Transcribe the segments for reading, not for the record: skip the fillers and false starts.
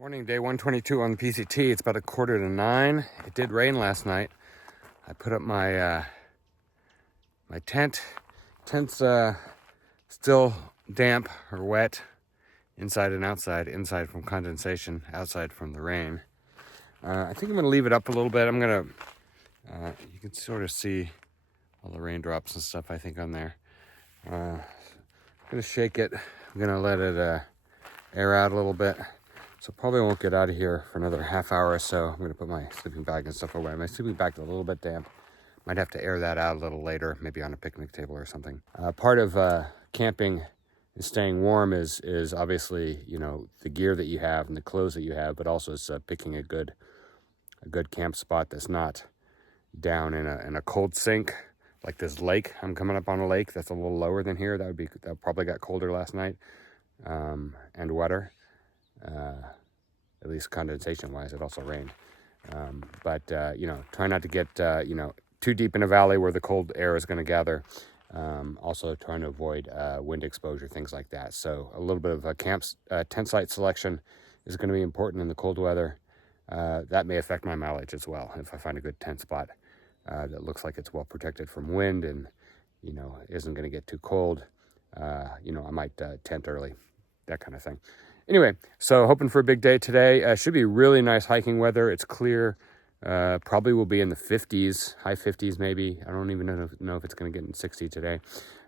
Morning, day 122 on the PCT. It's about 8:45. It did rain last night. I put up my my tent. Tent's still damp or wet, inside and outside. Inside from condensation, outside from the rain. I think I'm gonna leave it up a little bit. I'm gonna, you can sort of see all the raindrops and stuff, I think, on there. I'm gonna shake it. I'm gonna let it air out a little bit. So probably won't get out of here for another half hour or so. I'm gonna put my sleeping bag and stuff away. My sleeping bag's a little bit damp. Might have to air that out a little later, maybe on a picnic table or something. Part of camping and staying warm is obviously, you know, the gear that you have and the clothes that you have, but also it's picking a good camp spot that's not down in a cold sink like this lake. I'm coming up on a lake that's a little lower than here. That probably got colder last night and wetter. At least condensation wise. It also rained, but you know, try not to get you know, too deep in a valley where the cold air is going to gather. Also trying to avoid wind exposure, things like that. So a little bit of a tent site selection is going to be important in the cold weather. That may affect my mileage as well. If I find a good tent spot that looks like it's well protected from wind and, you know, isn't going to get too cold, you know, I might tent early, that kind of thing. Anyway, so hoping for a big day today. Should be really nice hiking weather. It's clear. Probably will be in the 50s, high 50s maybe. I don't even know if it's going to get in 60 today.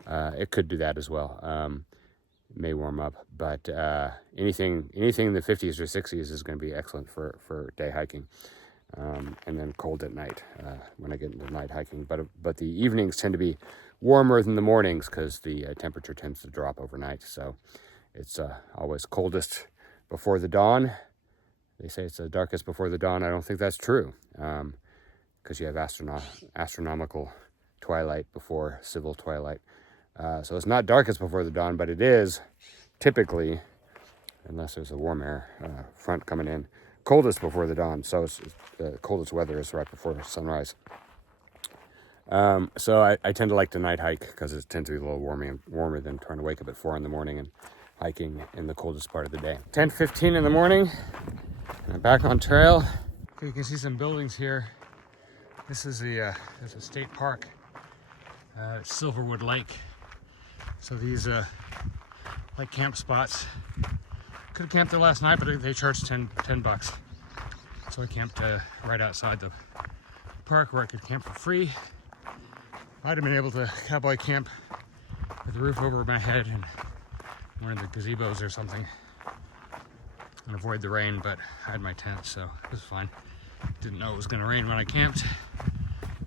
It could do that as well. It may warm up, but anything in the 50s or 60s is going to be excellent for day hiking. And then cold at night when I get into night hiking. But the evenings tend to be warmer than the mornings because the temperature tends to drop overnight. So it's always coldest before the dawn. They say it's the darkest before the dawn. I don't think that's true because you have astronomical twilight before civil twilight. So it's not darkest before the dawn, but it is typically, unless there's a warm air front coming in, coldest before the dawn. So it's the coldest weather is right before sunrise. So I tend to like to night hike because it tends to be a little warmer than trying to wake up at 4 in the morning and hiking in the coldest part of the day. 10:15 in the morning, and I'm back on trail. Okay, you can see some buildings here. This is there's a state park, Silverwood Lake. So these like camp spots. Could have camped there last night, but they charged $10 bucks. So I camped right outside the park where I could camp for free. I'd have been able to cowboy camp with the roof over my head and one of the gazebos or something and avoid the rain, but I had my tent, so it was fine. Didn't know it was going to rain when I camped,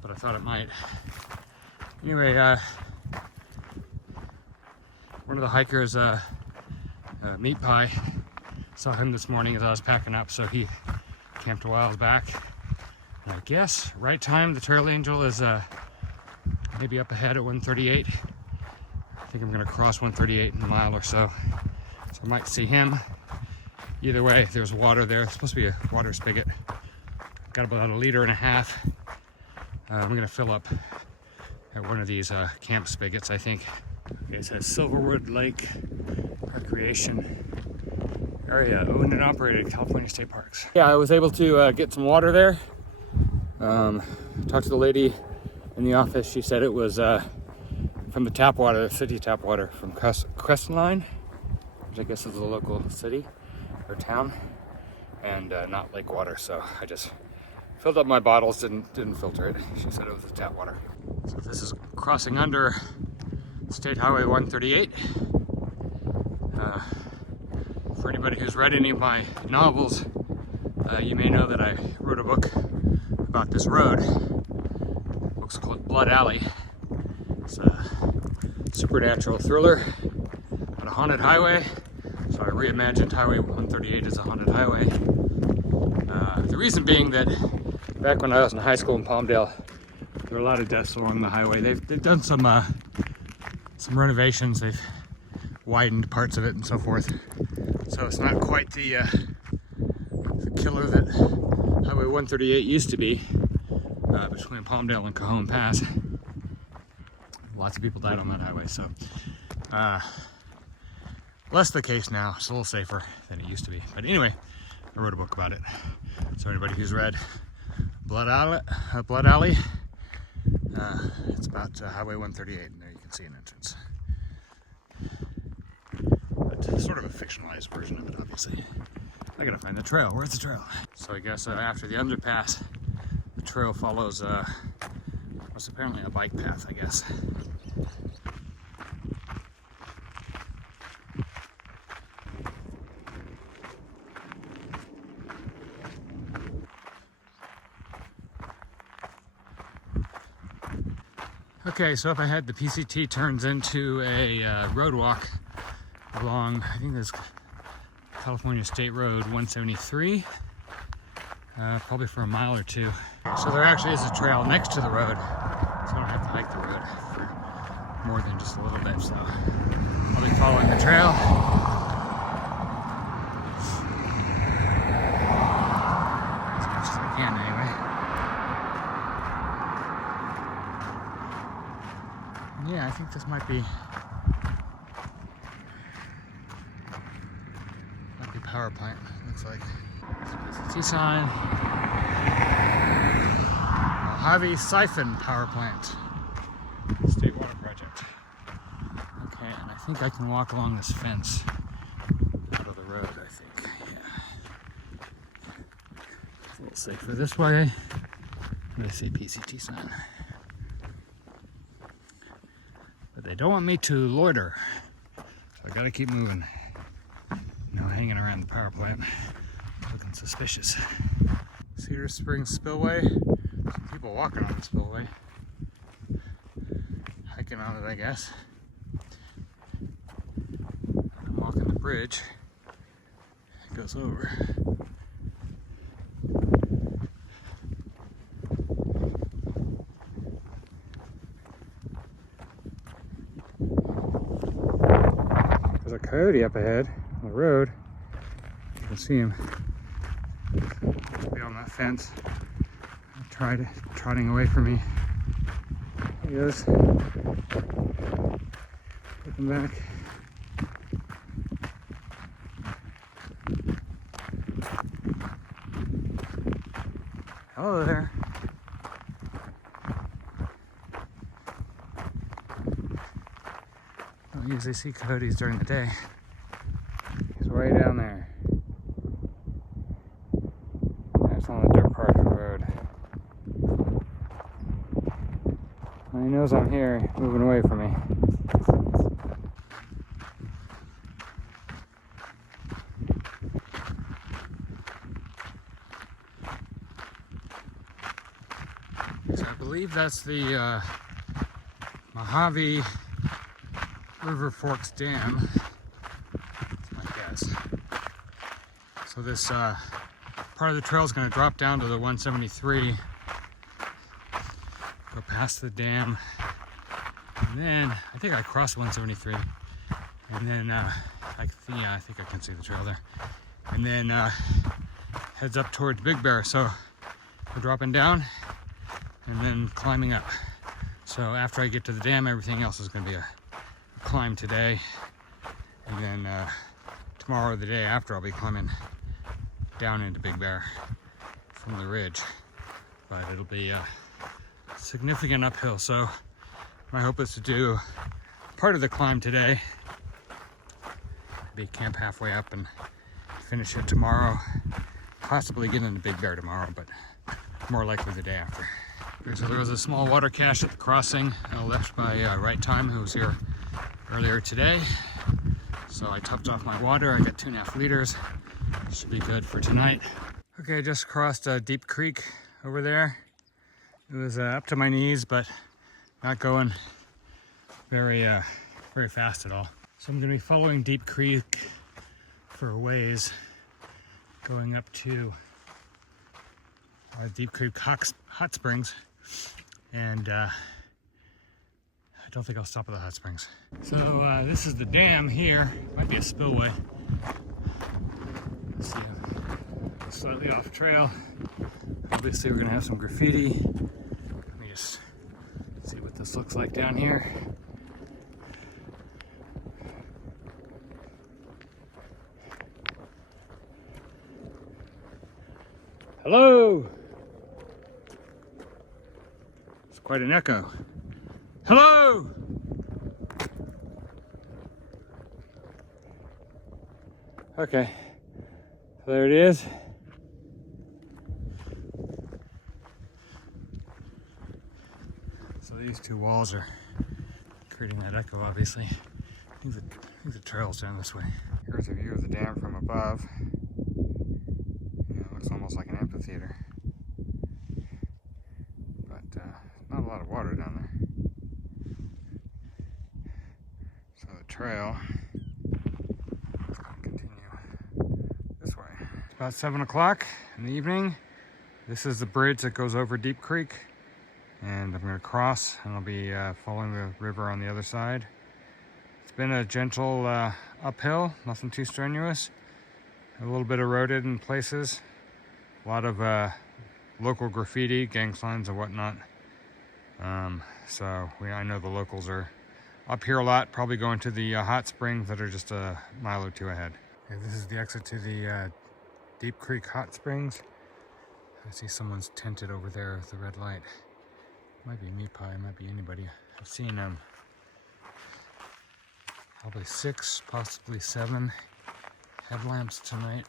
but I thought it might. Anyway, one of the hikers, Meat Pie, saw him this morning as I was packing up, so he camped a while back. And I guess right time, the Trail Angel is maybe up ahead at 138. I think I'm gonna cross 138 in a mile or so. So I might see him. Either way, there's water there. It's supposed to be a water spigot. Got about 1.5 liters. I'm gonna fill up at one of these camp spigots, I think. Okay, it says Silverwood Lake Recreation Area, owned and operated, California State Parks. Yeah, I was able to get some water there. Talked to the lady in the office. She said it was from the tap water, the city tap water from Crestline, which I guess is the local city or town, and not lake water. So I just filled up my bottles, didn't filter it. She said it was the tap water. So this is crossing under State Highway 138. For anybody who's read any of my novels, you may know that I wrote a book about this road. The book's called Blood Alley. It's a supernatural thriller on a haunted highway. So I reimagined Highway 138 as a haunted highway. The reason being that back when I was in high school in Palmdale, there were a lot of deaths along the highway. They've done some renovations. They've widened parts of it and so forth. So it's not quite the killer that Highway 138 used to be between Palmdale and Cajon Pass. Lots of people died on that highway, so less the case now. It's a little safer than it used to be. But anyway, I wrote a book about it. So anybody who's read Blood Alley, it's about Highway 138, and there you can see an entrance. But sort of a fictionalized version of it, obviously. I gotta find the trail. Where's the trail? So I guess after the underpass, the trail follows what's apparently a bike path, I guess. Okay, so up ahead, the PCT turns into a road walk along, I think this California State Road 173, probably for a mile or two. So there actually is a trail next to the road, so I don't have to hike the road for more than just a little bit. So I'll be following the trail. As much as I can, anyway. Yeah, I think this might be power plant, looks like. PCT sign. Mojave Siphon Power Plant. State Water Project. Okay, and I think I can walk along this fence out of the road, I think. Yeah. It's a little safer this way. They say PCT sign. But they don't want me to loiter, so I gotta keep moving. No hanging around the power plant, looking suspicious. Cedar Springs Spillway. Some people walking on the spillway. Hiking on it, I guess. I'm walking the bridge. It goes over. There's a coyote up ahead on the road. You can see him. He'll be on that fence. Trotting away from me. He is. Looking back. Hello there. I don't usually see coyotes during the day. He's way down there. That's on the dirt part of the road. He knows I'm here, moving away from me. So I believe that's the Mojave River Forks Dam. That's my guess. So this part of the trail is going to drop down to the 173. Go past the dam, and then I think I crossed 173, and then I think I can see the trail there, and then heads up towards Big Bear. So we're dropping down and then climbing up. So after I get to the dam, everything else is going to be a climb today, and then tomorrow, the day after, I'll be climbing down into Big Bear from the ridge, but it'll be significant uphill. So my hope is to do part of the climb today, maybe camp halfway up and finish it tomorrow, possibly get into Big Bear tomorrow, but more likely the day after. Okay, so there was a small water cache at the crossing left by Right Time, who was here earlier today. So I topped off my water. I got 2.5 liters. Should be good for tonight. Okay, I just crossed Deep Creek over there. It was up to my knees, but not going very fast at all. So I'm going to be following Deep Creek for a ways, going up to Deep Creek Hot Springs, and I don't think I'll stop at the hot springs. So this is the dam here. Might be a spillway. Let's see, slightly off trail. Obviously we're gonna have some graffiti. Let me just see what this looks like down here. Hello. It's quite an echo. Hello. Okay, so there it is. So these two walls are creating that echo, obviously. I think the trail's down this way. Here's a view of the dam from above. Yeah, it looks almost like an amphitheater. But not a lot of water down there. So the trail is going to continue this way. It's about 7 o'clock in the evening. This is the bridge that goes over Deep Creek. And I'm going to cross, and I'll be following the river on the other side. It's been a gentle uphill, nothing too strenuous. A little bit eroded in places. A lot of local graffiti, gang signs and whatnot. So I know the locals are up here a lot, probably going to the hot springs that are just a mile or two ahead. Okay, this is the exit to the Deep Creek hot springs. I see someone's tented over there with the red light. Might be meat pie, might be anybody. I've seen probably 6, possibly 7 headlamps tonight.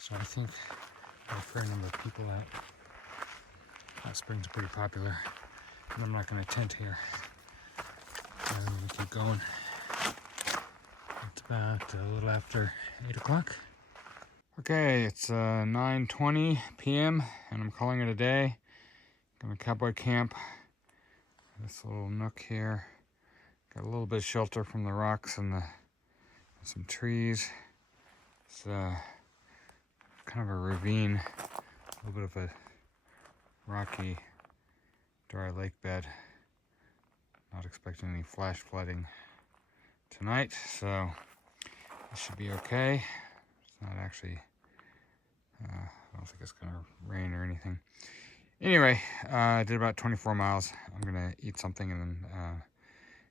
So I think a fair number of people out. Hot springs are pretty popular. And I'm not going to tent here. And we keep going. It's about a little after 8 o'clock. Okay, it's 9:20 p.m. and I'm calling it a day. Gonna cowboy camp. This little nook here. Got a little bit of shelter from the rocks and some trees. It's kind of a ravine, a little bit of a rocky, dry lake bed. Not expecting any flash flooding tonight, so it should be okay. It's not actually, I don't think it's gonna rain or anything. Anyway, I did about 24 miles. I'm gonna eat something and then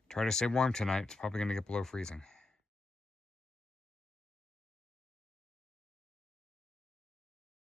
try to stay warm tonight. It's probably gonna get below freezing.